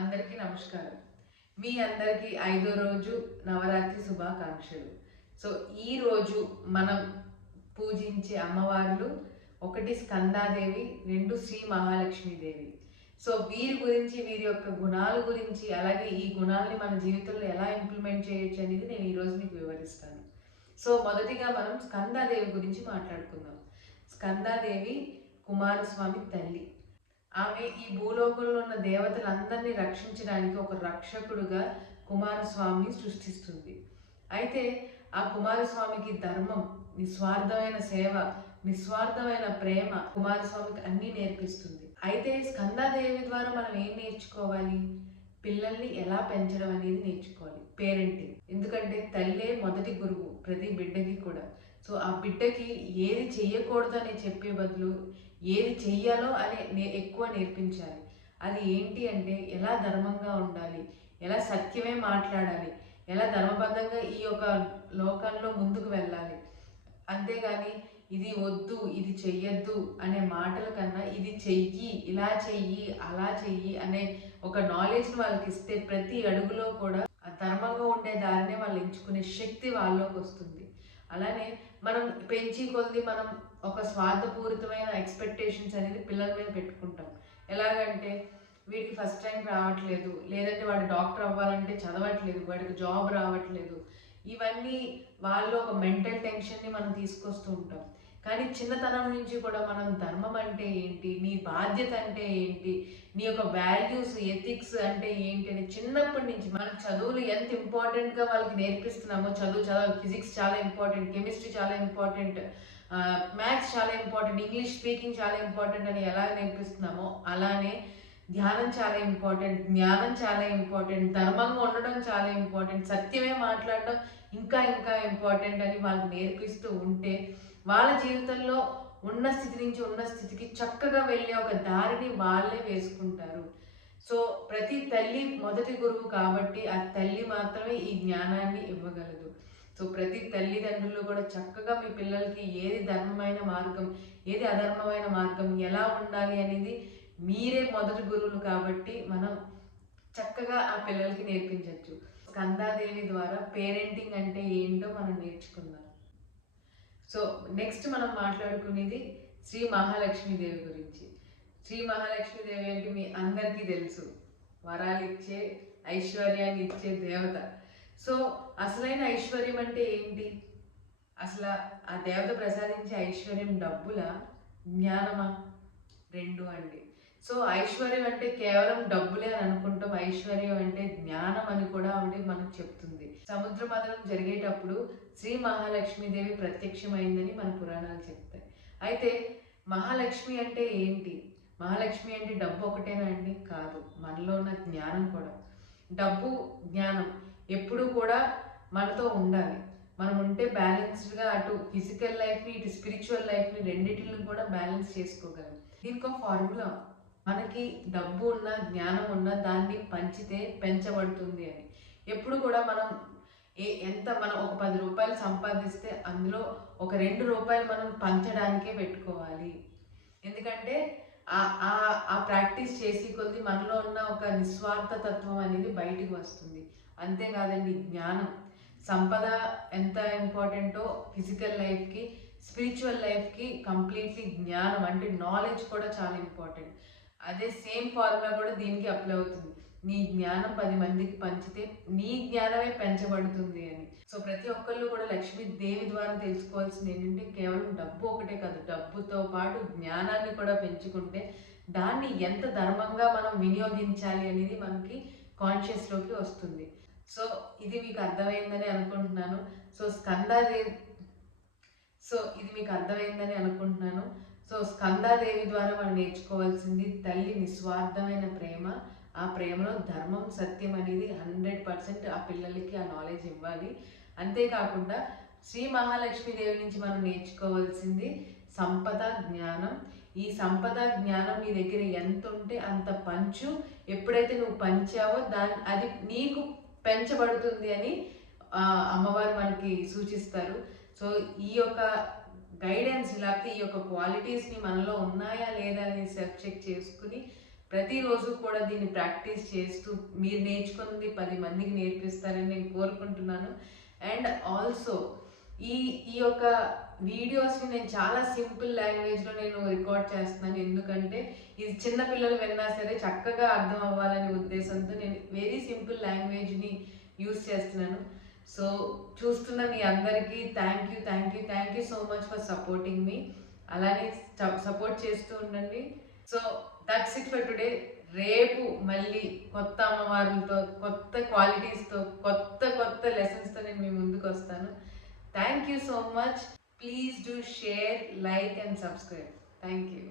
అందరికీ నమస్కారం. మీ అందరికీ 5వ రోజు నవరాత్రి శుభాకాంక్షలు. సో ఈ రోజు మనం పూజించే అమ్మవార్లు ఒకటి స్కందాదేవి, 2 శ్రీ మహాలక్ష్మీదేవి. సో వీరి గురించి, వీరి యొక్క గుణాల గురించి, అలాగే ఈ గుణాలని మన జీవితంలో ఎలా ఇంప్లిమెంట్ చేయొచ్చు అనేది నేను ఈరోజు మీకు వివరిస్తాను. సో మొదటిగా మనం స్కందాదేవి గురించి మాట్లాడుకుందాం. స్కందాదేవి కుమారస్వామి తల్లి. ఆమె ఈ భూలోకంలో ఉన్న దేవతలందరినీ రక్షించడానికి ఒక రక్షకుడుగా కుమారస్వామిని సృష్టిస్తుంది. అయితే ఆ కుమారస్వామికి ధర్మం, నిస్వార్థమైన సేవ, నిస్వార్థమైన ప్రేమ కుమారస్వామికి అన్నీ నేర్పిస్తుంది. అయితే స్కందాదేవి ద్వారా మనం ఏం నేర్చుకోవాలి? పిల్లల్ని ఎలా పెంచడం అనేది నేర్చుకోవాలి. పేరెంటింగ్. ఎందుకంటే తల్లే మొదటి గురువు ప్రతి బిడ్డకి కూడా. సో ఆ బిడ్డకి ఏది చెయ్యకూడదు అని చెప్పే బదులు ఏది చెయ్యాలో అని ఎక్కువ నేర్పించాలి. అది ఏంటి అంటే ఎలా ధర్మంగా ఉండాలి, ఎలా సత్యమే మాట్లాడాలి, ఎలా ధర్మబద్ధంగా ఈ యొక్క లోకంలో ముందుకు వెళ్ళాలి. అంతేగాని ఇది వద్దు, ఇది చెయ్యొద్దు అనే మాటల కన్నా ఇది చెయ్యి, ఇలా చెయ్యి, అలా చెయ్యి అనే ఒక నాలెడ్జ్ని వాళ్ళకి ఇస్తే ప్రతి అడుగులో కూడా ఆ ధర్మంగా ఉండే దారినే వాళ్ళు ఎంచుకునే శక్తి వాళ్ళలోకి వస్తుంది. అలానే మనం పెంచి కొద్ది మనం ఒక స్వార్థపూరితమైన ఎక్స్పెక్టేషన్స్ అనేది పిల్లల మీద పెట్టుకుంటాం. ఎలాగంటే వీడికి ఫస్ట్ ర్యాంక్ రావట్లేదు, లేదంటే వాడు డాక్టర్ అవ్వాలంటే చదవట్లేదు, వాడికి జాబ్ రావట్లేదు. ఇవన్నీ వాళ్ళు ఒక మెంటల్ టెన్షన్ని మనం తీసుకొస్తూ ఉంటాం. కానీ చిన్నతనం నుంచి కూడా మనం ధర్మం అంటే ఏంటి, నీ బాధ్యత అంటే ఏంటి, నీ యొక్క వాల్యూస్, ఎథిక్స్ అంటే ఏంటి అని చిన్నప్పటి నుంచి మనకు చదువులు ఎంత ఇంపార్టెంట్గా వాళ్ళకి నేర్పిస్తున్నామో, చదువు ఫిజిక్స్ చాలా ఇంపార్టెంట్, కెమిస్ట్రీ చాలా ఇంపార్టెంట్, మ్యాథ్స్ చాలా ఇంపార్టెంట్, ఇంగ్లీష్ స్పీకింగ్ చాలా ఇంపార్టెంట్ అని ఎలా నేర్పిస్తున్నామో అలానే ధ్యానం చాలా ఇంపార్టెంట్, జ్ఞానం చాలా ఇంపార్టెంట్, ధర్మంగా ఉండడం చాలా ఇంపార్టెంట్, సత్యమే మాట్లాడడం ఇంకా ఇంకా ఇంపార్టెంట్ అని వాళ్ళకి నేర్పిస్తూ ఉంటే వాళ్ళ జీవితంలో ఉన్న స్థితి నుంచి ఉన్న స్థితికి చక్కగా వెళ్ళే ఒక దారిని వాళ్ళే వేసుకుంటారు. సో ప్రతి తల్లి మొదటి గురువు కాబట్టి ఆ తల్లి మాత్రమే ఈ జ్ఞానాన్ని ఇవ్వగలదు. సో ప్రతి తల్లిదండ్రులు కూడా చక్కగా మీ పిల్లలకి ఏది ధర్మమైన మార్గం, ఏది అధర్మమైన మార్గం, ఎలా ఉండాలి అనేది మీరే మొదటి గురువులు కాబట్టి మనం చక్కగా ఆ పిల్లలకి నేర్పించవచ్చు. స్కందాదేవి ద్వారా పేరెంటింగ్ అంటే ఏంటో మనం నేర్చుకుందాం. సో నెక్స్ట్ మనం మాట్లాడుకునేది శ్రీ మహాలక్ష్మీదేవి గురించి. శ్రీ మహాలక్ష్మీదేవి అంటే మీ అందరికీ తెలుసు, వరాలు ఇచ్చే, ఐశ్వర్యాన్ని ఇచ్చే దేవత. సో అసలైన ఐశ్వర్యం అంటే ఏంటి? అసలు ఆ దేవత ప్రసాదించే ఐశ్వర్యం డబ్బులా, జ్ఞానమా? రెండు అండి. సో ఐశ్వర్యం అంటే కేవలం డబ్బులే అని అనుకుంటాం, ఐశ్వర్యం అంటే జ్ఞానం అని కూడా ఆవిడ మనకు చెప్తుంది. సముద్ర మథనం జరిగేటప్పుడు శ్రీ మహాలక్ష్మీదేవి ప్రత్యక్షమైందని మన పురాణాలు చెప్తాయి. అయితే మహాలక్ష్మి అంటే ఏంటి? మహాలక్ష్మి అంటే డబ్బు ఒకటేనా అండి? కాదు, మనలో ఉన్న జ్ఞానం కూడా. డబ్బు, జ్ఞానం ఎప్పుడూ కూడా మనతో ఉండాలి. మనం ఉంటే బ్యాలెన్స్డ్గా అటు ఫిజికల్ లైఫ్ని, ఇటు స్పిరిచువల్ లైఫ్ని రెండింటిని కూడా బ్యాలెన్స్ చేసుకోగలం. దీనికి ఒక ఫార్ములా, మనకి డబ్బు ఉన్న, జ్ఞానం ఉన్న దాన్ని పంచితే పెంచబడుతుంది అని. ఎప్పుడు కూడా మనం ఎంత మనం ఒక 10 రూపాయలు సంపాదిస్తే అందులో ఒక 2 రూపాయలు మనం పంచడానికే పెట్టుకోవాలి. ఎందుకంటే ఆ ప్రాక్టీస్ చేసి కొద్ది మనలో ఉన్న ఒక నిస్వార్థ తత్వం అనేది బయటికి వస్తుంది. అంతేకాదండి, జ్ఞానం, సంపద ఎంత ఇంపార్టెంటో ఫిజికల్ లైఫ్కి, స్పిరిచువల్ లైఫ్కి కంప్లీట్లీ జ్ఞానం అంటే నాలెడ్జ్ కూడా చాలా ఇంపార్టెంట్. అదే సేమ్ ఫార్ములా కూడా దీనికి అప్లై అవుతుంది. నీ జ్ఞానం 10 మందికి పంచితే నీ జ్ఞానమే పెంచబడుతుంది అని. సో ప్రతి ఒక్కళ్ళు కూడా లక్ష్మీదేవి ద్వారా తెలుసుకోవాల్సింది ఏంటంటే కేవలం డబ్బు ఒకటే కాదు, డబ్బుతో పాటు జ్ఞానాన్ని కూడా పెంచుకుంటే దాన్ని ఎంత ధర్మంగా మనం వినియోగించాలి అనేది మనకి కాన్షియస్లోకి వస్తుంది. సో ఇది మీకు అర్థమైందని అనుకుంటున్నాను. సో ఇది మీకు అర్థమైందని అనుకుంటున్నాను. సో స్కందాదేవి ద్వారా మనం నేర్చుకోవాల్సింది తల్లి నిస్వార్థమైన ప్రేమ. ఆ ప్రేమలో ధర్మం, సత్యం అనేది 100% ఆ పిల్లలకి ఆ నాలెడ్జ్ ఇవ్వాలి. అంతేకాకుండా శ్రీ మహాలక్ష్మీదేవి నుంచి మనం నేర్చుకోవాల్సింది సంపద, జ్ఞానం. ఈ సంపద, జ్ఞానం నీ దగ్గర ఎంత ఉంటే అంత పంచు. ఎప్పుడైతే నువ్వు పంచావో అది నీకు పెంచబడుతుంది అని అమ్మవారు మనకి సూచిస్తారు. సో ఈ యొక్క గైడెన్స్, లేకపోతే ఈ యొక్క క్వాలిటీస్ని మనలో ఉన్నాయా లేదా అని సెల్ఫ్ చెక్ చేసుకుని ప్రతిరోజు కూడా దీన్ని ప్రాక్టీస్ చేస్తూ మీరు నేర్చుకున్నది 10 మందికి నేర్పిస్తారని నేను కోరుకుంటున్నాను. అండ్ ఆల్సో ఈ ఈ యొక్క వీడియోస్ని నేను చాలా సింపుల్ లాంగ్వేజ్లో నేను రికార్డ్ చేస్తున్నాను. ఎందుకంటే ఇది చిన్న పిల్లలు విన్నా సరే చక్కగా అర్థం అవ్వాలనే ఉద్దేశంతో నేను వెరీ సింపుల్ లాంగ్వేజ్ని యూస్ చేస్తున్నాను. సో చూస్తున్న మీ అందరికీ thank you so much for supporting me. అలానే సపోర్ట్ చేస్తూ ఉండండి. So that's it for today. రేపు మళ్ళీ కొత్త అమ్మవారులతో, కొత్త క్వాలిటీస్తో, కొత్త లెసన్స్తో నేను మీ ముందుకు వస్తాను. Thank you so much. Please do share, like and subscribe. Thank you.